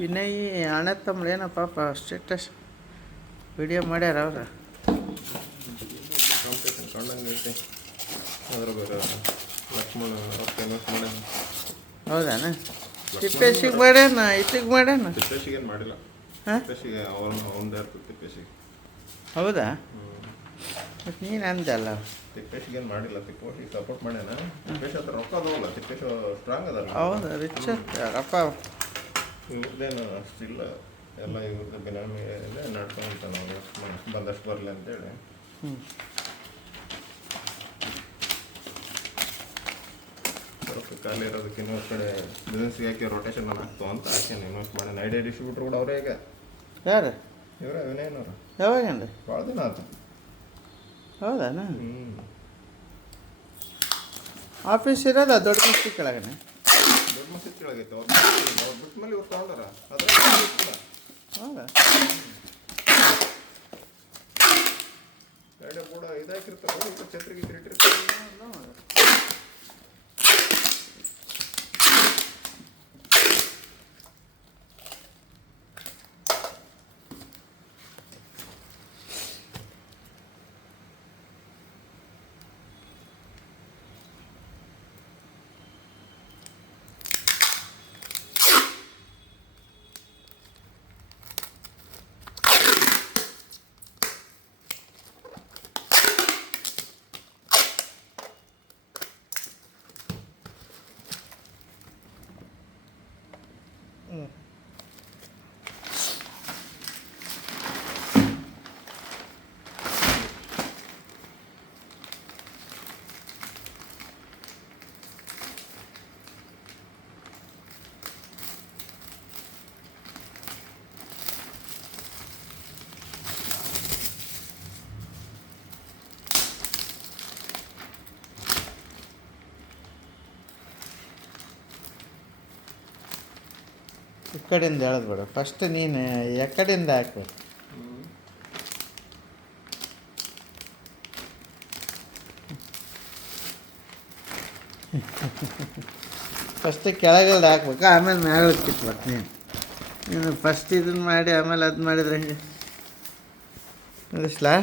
ವಿನಯ್ ಅಣ್ಣ ತಮ್ಮ ಏನೋ ಪಾಪ ಸ್ಟೇಟಸ್ ವಿಡಿಯೋ ಮಾಡ್ಯಾರ ಅವ್ರ. ಕಾಂಪಿಟೇಷನ್ ಕಂಡಂಗೆ ಐತೆ ಅದ್ರ ಬೇರೆ ಲಕ್ಷ್ಮಣ ಹೌದಾನ? ತಿಪ್ಪೇಶಿಗೆ ಮಾಡ್ಯಾನ, ಇತ್ತಿಗೆ ಮಾಡ್ಯಾನ? ತಿಪ್ಪೇಶಿಗೇನು ಮಾಡಿಲ್ಲ. ಹಾಂ, ತಿಪ್ಪೇಶಿಗೆ ಅವನದೇ ಇರ್ತದೆ ತಿಪ್ಪೇಶಿಗೆ. ಹೌದಾ? ಮತ್ತು ನೀನು ಅಂದಲ್ಲ. ತಿಪ್ಪೇಶಿಗೇನು ಮಾಡಿಲ್ಲ. ತಿಪ್ಪೇಶಿಗೆ ಸಪೋರ್ಟ್ ಮಾಡ್ಯಾನ. ತಿಪ್ಪೇಶ್ ಹತ್ರ ರೊಕ್ಕ ಅದಾವಲ್ಲ, ತಿಪ್ಪೇಶ್ ಸ್ಟ್ರಾಂಗ್ ಅದಲ್ಲ. ಹೌದಾ? ರಿಚ್ ರಪ್ಪ ಇವ್ರದ್ದೇನು ಅಷ್ಟಿಲ್ಲ, ಎಲ್ಲ ಇವ್ರದ್ದು ಬಿನಾಮಿಯಲ್ಲೇ ನಡ್ಕೊಂತ ನಾವು ಬಂದಷ್ಟು ಬರಲಿ ಅಂತೇಳಿ. ಸ್ವಲ್ಪ ಖಾಲಿ ಇರೋದಕ್ಕೆ ಇನ್ನೊಂದು ಕಡೆ ಬಿಸ್ನೆಸ್ಗೆ ಹಾಕಿ ರೊಟೇಷನ್ ಆಗ್ತಾವ ಅಂತ ಹಾಕ್ಯಾನ ಇನ್ವೆಸ್ಟ್ ಮಾಡ್ಯಾನ. ಐಡಿಯಾ ಡಿಸ್ಟ್ರಿಬ್ಯೂಟರ್ ಕೂಡ ಅವರೇ ಈಗ. ಯಾರು? ಇವರೇ ವಿನಯನವರು. ಯಾವಾಗಂದ್ರೆ? ಭಾಳ ದಿನ ಆಯ್ತು. ಹೌದಾನ? ಆಫೀಸ್ ಇರೋದ ದೊಡ್ಡ ಮಸ್ತಿ ಕೆಳಗನೆ? ದೊಡ್ಡ ಮಸೀದಿ ಕೆಳಗೈತೆ. ಅವ್ರು ಬಿಟ್ಟ ಮೇಲೆ ಇವ್ರು ತೊಗೊಂಡಾರ. ಅದ್ರ ಹೌದಾ? ಐಡಿಯಾ ಕೂಡ ಇದಾಕಿರ್ತಾರೆ, ಛತ್ರಿಗೆ ಇಟ್ಟಿರ್ತಾರೆ. ಈ ಕಡೆಯಿಂದ ಹೇಳೋದು ಬೇಡ, ಫಸ್ಟ್ ನೀನು ಎಕಡೆಯಿಂದ ಹಾಕ್ಬೇಕು. ಫಸ್ಟ್ ಕೆಳಗಲ್ದು ಹಾಕ್ಬೇಕು, ಆಮೇಲೆ ಮ್ಯಾಗ ಕಿತ್ಬೇಕು. ನೀನು ಫಸ್ಟ್ ಇದನ್ನು ಮಾಡಿ ಆಮೇಲೆ ಅದು ಮಾಡಿದ್ರೆ ಹೆಂಗೆ? ತಿಳಿಸ್ಲಾ?